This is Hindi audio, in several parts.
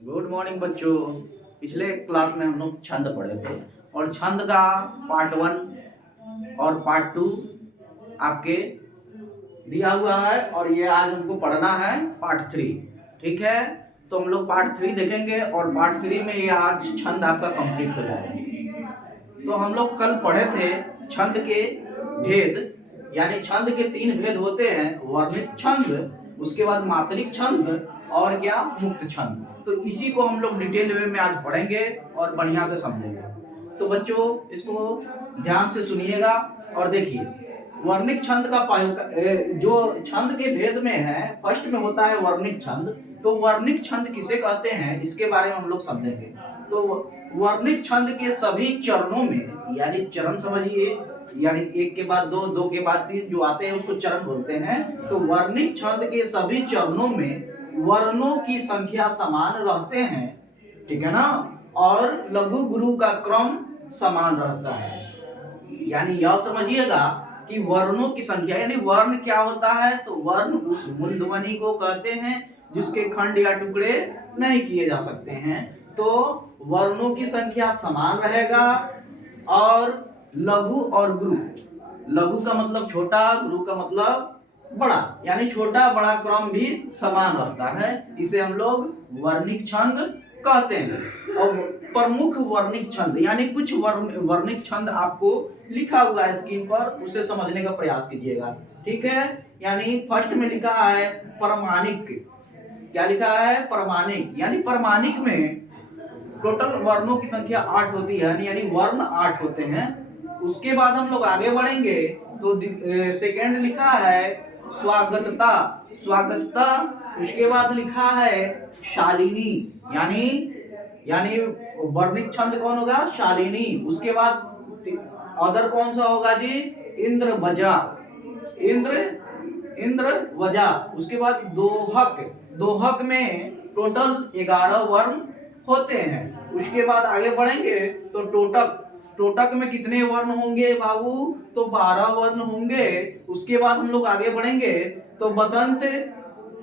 गुड मॉर्निंग बच्चों। पिछले क्लास में हम लोग छंद पढ़े थे और छंद का पार्ट 1 और पार्ट 2 आपके दिया हुआ है और ये आज हमको पढ़ना है पार्ट 3। ठीक है, तो हम लोग पार्ट 3 देखेंगे और पार्ट 3 में ये आज छंद आपका कंप्लीट हो जाएगा। तो हम लोग कल पढ़े थे छंद के भेद, यानी छंद के 3 भेद होते हैं, वर्णित छंद, उसके बाद मात्रिक छंद और क्या मुक्त छंद। तो इसी को हम लोग डिटेल वे में आज पढ़ेंगे और बढ़िया से समझेंगे। तो बच्चों इसको ध्यान से सुनिएगा और देखिए। वर्णिक छंद का जो छंद के भेद में है, फर्स्ट में होता है वर्णिक छंद। तो वर्णिक छंद किसे कहते हैं इसके बारे में हम लोग समझेंगे। तो वर्णिक छंद के सभी चरणों में, यानी चरण समझिए, यानी एक के बाद दो, दो के बाद तीन जो आते हैं उसको चरण बोलते हैं। तो वर्णिक छंद के सभी चरणों में वर्णों की संख्या समान रहते हैं, ठीक है ना, और लघु गुरु का क्रम समान रहता है। यानी यह समझिएगा कि वर्णों की संख्या, यानी वर्ण क्या होता है, तो वर्ण उस मूल ध्वनि को कहते हैं जिसके खंड या टुकड़े नहीं किए जा सकते हैं। तो वर्णों की संख्या समान रहेगा और लघु और गुरु, लघु का मतलब छोटा, गुरु का मतलब बड़ा, यानी छोटा बड़ा क्रम भी समान रहता है। इसे हम लोग वर्णिक छंद कहते हैं। और प्रमुख वर्णिक छंद, यानी कुछ वर्णिक छंद आपको लिखा हुआ है स्क्रीन पर, उसे समझने का प्रयास कीजिएगा। ठीक है, यानी फर्स्ट में लिखा है परमाणिक। क्या लिखा है? परमाणिक। यानी परमाणिक में टोटल वर्णों की संख्या 8 होती है, यानी वर्ण 8 होते हैं। उसके बाद हम लोग आगे बढ़ेंगे तो सेकेंड लिखा है स्वागतता, स्वागतता। उसके बाद लिखा है शालिनी, यानी वर्णिक छंद कौन होगा? शालिनी। उसके बाद अदर कौन सा होगा जी? इंद्र वजा, इंद्र वजा। उसके बाद दोहक, दोहक में टोटल 11 वर्ण होते हैं। उसके बाद आगे बढ़ेंगे तो टोटक, टोटक में कितने वर्ण होंगे बाबू? तो 12 वर्ण होंगे। उसके बाद हम लोग आगे बढ़ेंगे तो बसंत,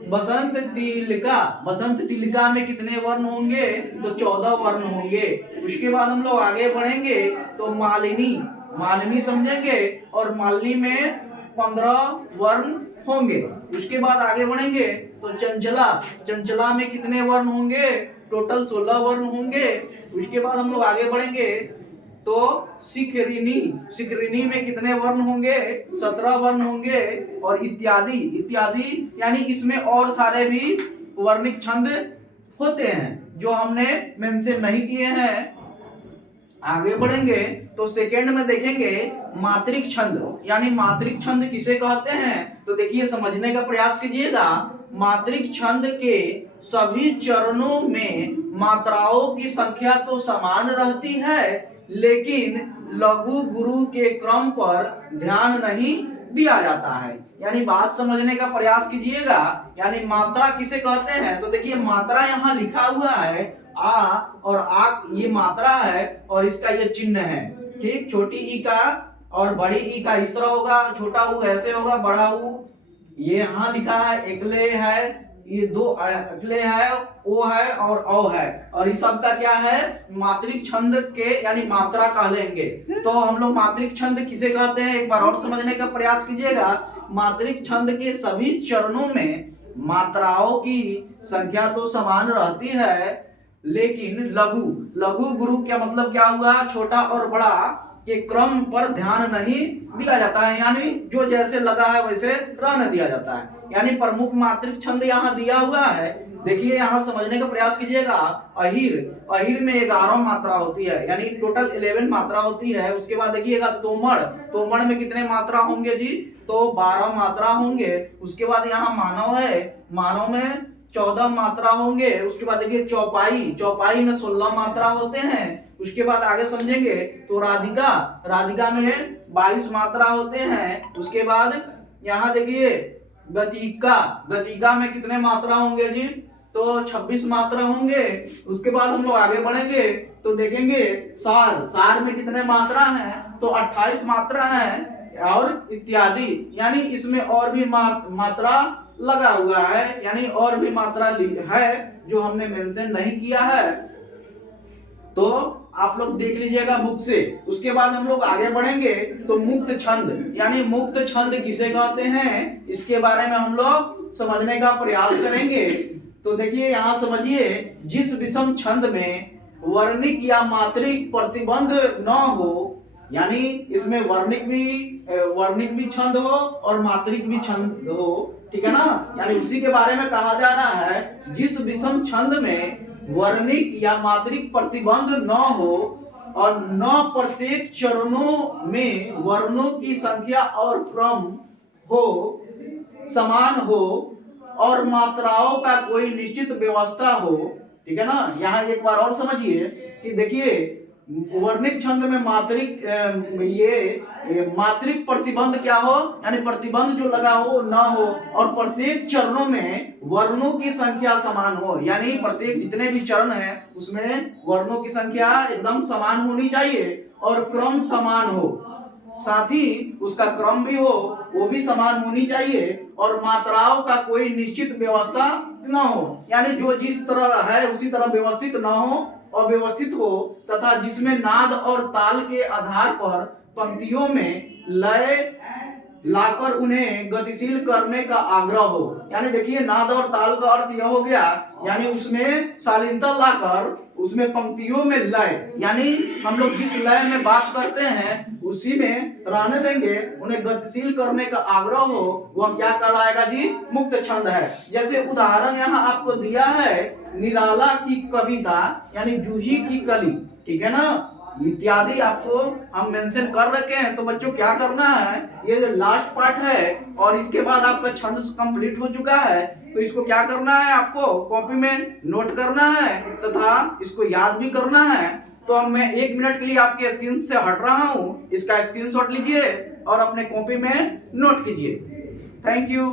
बसंत तिलका, बसंत तिलका में कितने वर्ण होंगे? तो 14 वर्ण होंगे। उसके बाद हम लोग आगे बढ़ेंगे तो मालिनी, मालिनी समझेंगे, और मालिनी में 15 वर्ण होंगे। उसके बाद आगे बढ़ेंगे तो चंचला, चंचला में कितने वर्ण होंगे? टोटल 16 वर्ण होंगे। उसके बाद हम लोग आगे बढ़ेंगे तो शिखरिणी, शिखरिणी में कितने वर्ण होंगे? 17 वर्ण होंगे। और इत्यादि, इत्यादि, यानी इसमें और सारे भी वर्णिक छंद होते हैं जो हमने मेंशन नहीं किए हैं। आगे बढ़ेंगे तो सेकंड में देखेंगे मात्रिक छंद, यानी मात्रिक छंद किसे कहते हैं? तो देखिए समझने का प्रयास कीजिएगा। मात्रिक छंद के सभी चरणों में मात्राओं की संख्या तो समान रहती है, लेकिन लघु गुरु के क्रम पर ध्यान नहीं दिया जाता है। यानी बात समझने का प्रयास कीजिएगा। यानी मात्रा किसे कहते हैं? तो देखिए मात्रा यहाँ लिखा हुआ है आ, और आ ये मात्रा है और इसका ये चिन्ह है। ठीक, छोटी ई का और बड़ी ई का इस तरह होगा, छोटा ऊ ऐसे होगा, बड़ा ऊ ये यहाँ लिखा है, एकले है, ये दो अकले है, ओ है और औ है, और इस सब का क्या है? मात्रिक छंद के, यानी मात्रा कह लेंगे। तो हम लोग मात्रिक छंद किसे कहते हैं एक बार और समझने का प्रयास कीजिएगा। मात्रिक छंद के सभी चरणों में मात्राओं की संख्या तो समान रहती है, लेकिन लघु, लघु गुरु क्या मतलब क्या हुआ? छोटा और बड़ा के क्रम पर ध्यान नहीं दिया जाता है, यानी जो जैसे लगा है वैसे रहने दिया जाता है। यानी प्रमुख मात्रिक छंद यहाँ दिया हुआ है। देखिए यहाँ समझने का प्रयास कीजिएगा। अहिर, अहिर में 11 मात्रा होती है, यानी टोटल 11 मात्रा होती है। उसके बाद देखिएगा तोमड़, तोमड़ में कितने मात्रा होंगे जी? तो 12 मात्रा होंगे। उसके बाद यहाँ मानव है, मानव में 14 मात्रा होंगे। उसके बाद देखिए चौपाई, चौपाई में 16 मात्रा होते हैं। उसके बाद आगे समझेंगे तो राधिका, राधिका में 22 मात्रा होते हैं। उसके बाद यहाँ देखिए गतिका, गतिका में कितने मात्रा होंगे जी? तो 26 मात्रा होंगे। उसके बाद हम लोग आगे बढ़ेंगे तो देखेंगे सार, सार में कितने मात्रा हैं? तो 28 मात्रा है, और इत्यादि, यानी इसमें और भी मात्रा लगा हुआ है, यानी और भी मात्रा है जो हमने मेंशन नहीं किया है, तो आप लोग देख लीजिएगा बुक से। उसके बाद हम लोग आगे बढ़ेंगे तो मुक्त छंद, यानी मुक्त छंद किसे कहते हैं इसके बारे में हम लोग समझने का प्रयास करेंगे। तो देखिए यहाँ समझिए, जिस विषम छंद में वर्णिक या मात्रिक प्रतिबंध न हो, यानी इसमें वर्णिक भी छंद हो और मात्रिक भी छंद हो, ठीक है ना। यानी उसी के बारे में कहा जा रहा है, जिस विषम छंद में वर्णिक या मात्रिक प्रतिबंध न हो और न प्रत्येक चरणों में वर्णों की संख्या और क्रम हो समान हो और मात्राओं का कोई निश्चित व्यवस्था हो, ठीक है ना। यहाँ एक बार और समझिए कि देखिए, वर्णिक छंद में मात्रिक प्रतिबंध क्या हो, यानी प्रतिबंध जो लगा हो ना हो, और प्रत्येक चरणों में वर्णों की संख्या समान हो, यानी प्रत्येक जितने भी चरण हैं उसमें वर्णों की संख्या एकदम समान होनी चाहिए और क्रम समान हो, साथ ही उसका क्रम भी हो वो भी समान होनी चाहिए, और मात्राओं का कोई निश्चित व्यवस्था ना हो, यानी जो जिस तरह है उसी तरह व्यवस्थित ना हो, अव्यवस्थित हो, तथा जिसमें नाद और ताल के आधार पर पंक्तियों में लय लाकर उन्हें गतिशील करने का आग्रह हो। यानी देखिए, नाद और ताल का अर्थ यह हो गया, यानी उसमें शालीनता लाकर उसमें पंक्तियों में लय, यानी हम लोग जिस लय में बात करते हैं उसी में रहने देंगे, उन्हें गतिशील करने का आग्रह हो, वह क्या कहलाएगा जी, मुक्त छंद है। जैसे उदाहरण यहाँ आपको दिया है, निराला की कविता यानी जूही की कली, ठीक है ना, इत्यादि आपको हम मेंशन कर रखे हैं। तो बच्चों क्या करना है, ये जो लास्ट पार्ट है और इसके बाद आपका छंद कंप्लीट हो चुका है, तो इसको क्या करना है, आपको कॉपी में नोट करना है तथा इसको याद भी करना है। तो अब मैं 1 मिनट के लिए आपके स्क्रीन से हट रहा हूँ, इसका स्क्रीनशॉट लीजिए और अपने कॉपी में नोट कीजिए। Thank you.